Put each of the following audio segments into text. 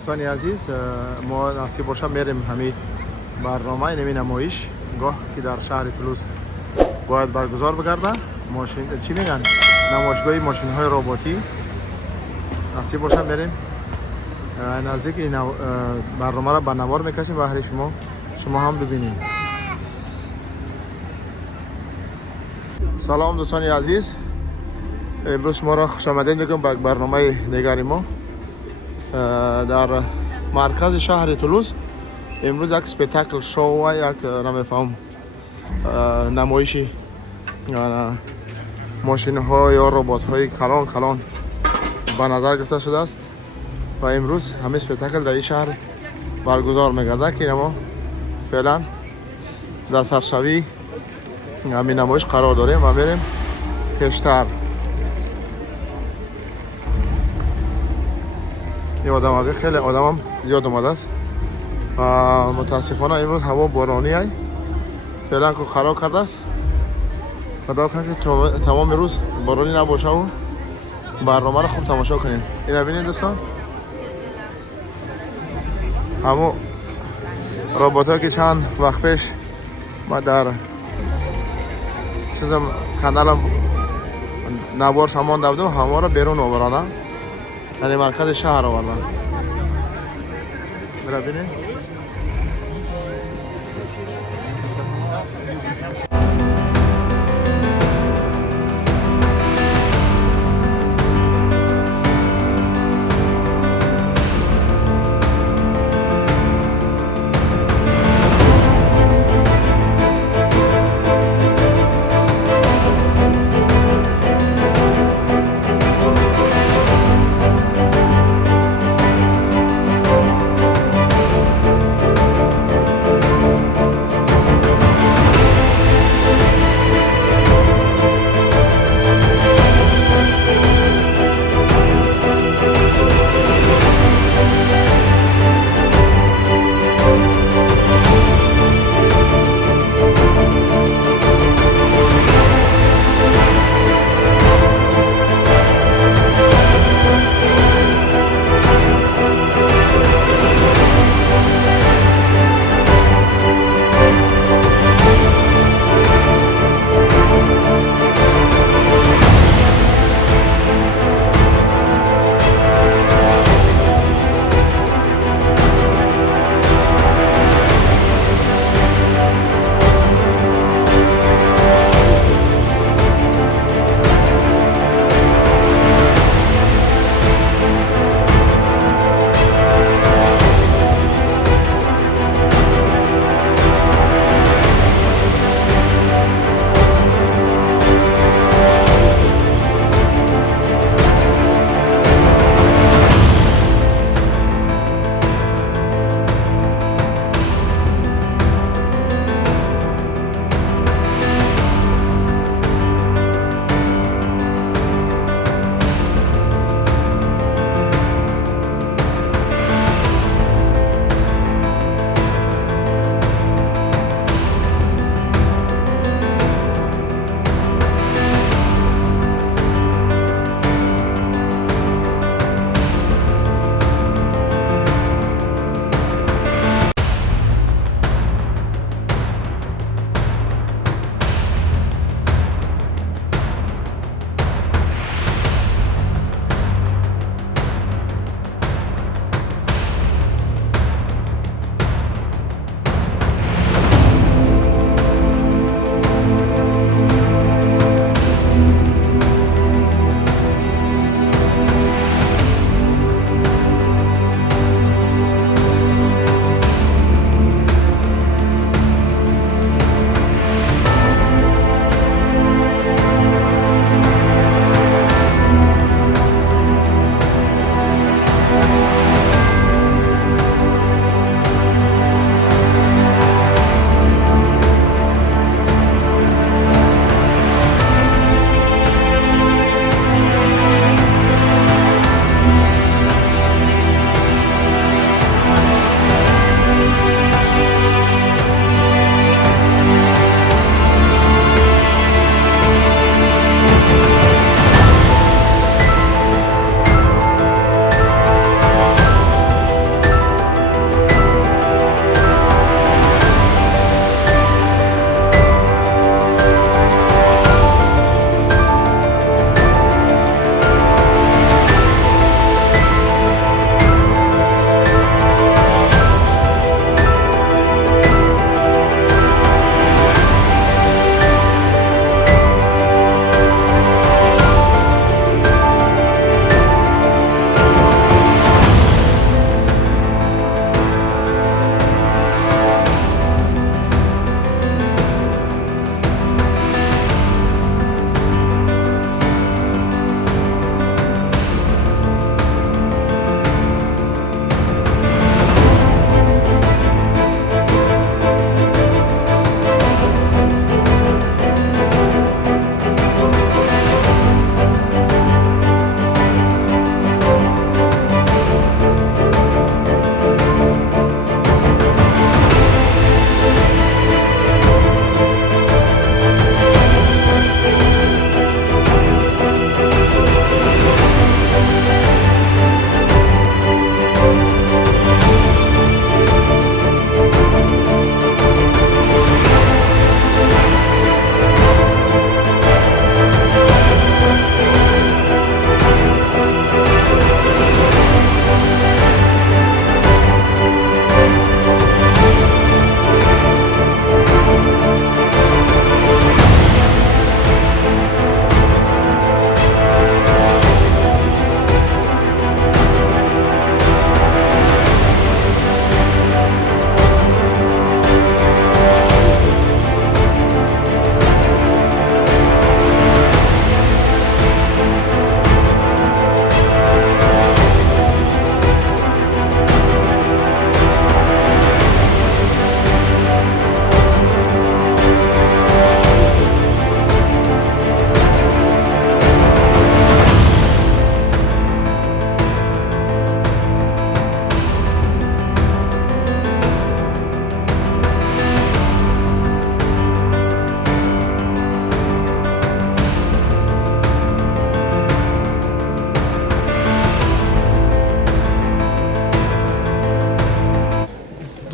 دوستانی عزیز، ما نصیب باشه میریم همین برنامه نمی نمایش گاه که در شهر تولوز باید برگزار بگرده. ماشین چی میگن، نمایشگاه ماشین های رباتی. نصیب باشه میریم نزدیک این برنامه را برنامه میکشیم و اهل شما هم ببینید. سلام دوستانی عزیز، امروز شما را خوش آمدید میگم به برنامه دیگری ما در مرکز شهر تولوز. امروز یک سپیتاکل شو و یک نمیفهم نمایشی ماشین ها یا ربات های کلان کلان به نظر گرفته شده است و امروز همه سپیتاکل در این شهر برگزار میگرده که ما فعلا در سرشوی همین نمایش قرار داریم و میریم پیشتر. این آدم ها خیلی آدم هم زیاد اومده است و متاسفانه امروز هوا بارانی است، فعلا که خراب کرده است. خدا کنه که تمام روز بارانی نباشه و برنامه را خوب تماشا کنیم. این ببینید دوستان، همو رباط‌ها که چند وقت پیش ما در چیزم کانالم نوار شمان دادم، همه را بیرون آوردن، یعنی مرکز شهر آوردن. ببینید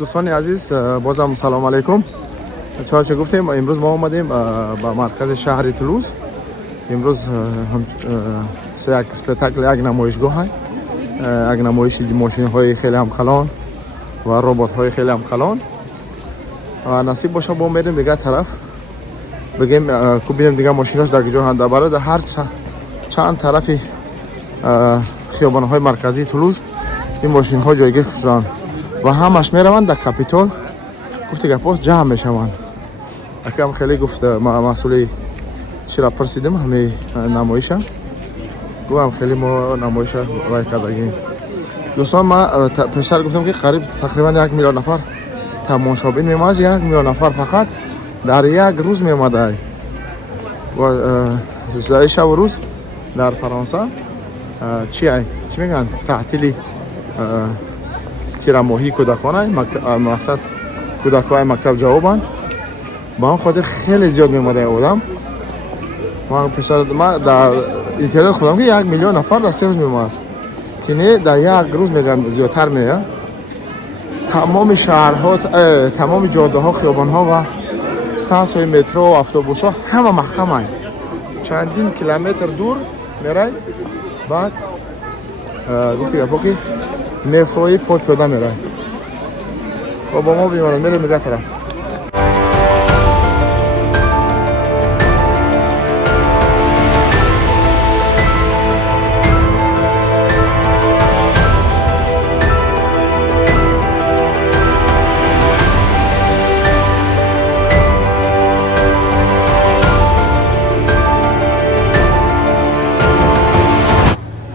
دوستان عزیز بازم سلام علیکم. چه گفتیم امروز ما اومدیم با مرکز شهر تولوز. امروز هم یک اسپکتاکل یک نمایشگاه های یک نمایش ماشین های خیلی هم کلان و ربات های خیلی هم کلان و نصیب باشه با میریم دیگه طرف بگیم کو ببینیم دیگه ماشیناش در کجا هستند. برای در هر چند طرفی خیابان های مرکزی تولوز این ماشین ها جایگیر شدن و همش میروند در کاپیتال. گفتی که پاس جمع میشوند. اکم خیلی گفت مسئولی چرا پرسیدم همه نمایشه گفتم خیلی ما نمایش رای کردیم. دوستان ما پیشتر گفتم که قریب تقریبا 1 میلیون نفر تماشابین میمد. 1 میلیون نفر فقط در یک روز میمده و 13 شب و روز در فرانسه چی میگن تعطیلی تیر ماهی کودکانه مقصد کودکای مکتب جوابن با هم خاطر خیلی زیاد میمده آدم. ما در اینترنت خوندم که 1 میلیون نفر در 3 روز میمده که نه در یک روز میگم زیادتر میه. تمام شهرها تمام جاده ها خیابان ها و استانس‌های مترو و اتوبوس ها همه محکم هست. چندین کیلومتر دور میره. بعد گفتی که نفروی پود پیدا میره و با ما بیمانم میره میگه طرف.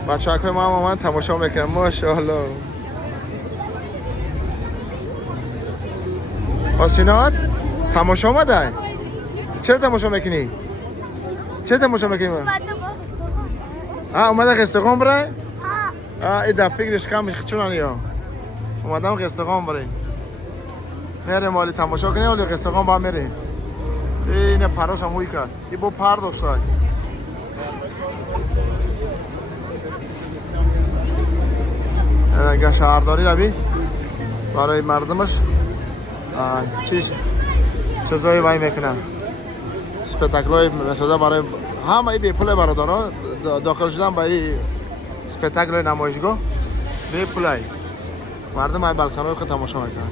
بچه‌های ما من تماشا میکنم. ماشاءالله حسینات تماشا اومده. چرا تماشا میکنی؟ چرا تماشا میکنی؟ اومده قسطقام بره؟ ایده فکرش کمش چونانی ها اومدم قسطقام بره میره مالی تماشا کنی ولی قسطقام با میره. اینه پراش هم هوی کرد ای با پر داشته اگه شهرداری روی برای مردمش چیزایی بایی میکنن اسپکتاکلای مساده برای همه ای بی پوله برادارا داخل شدن با این اسپکتاکلای نمایشگاه بی پوله مردم های بلکنای خود تماشا میکنن.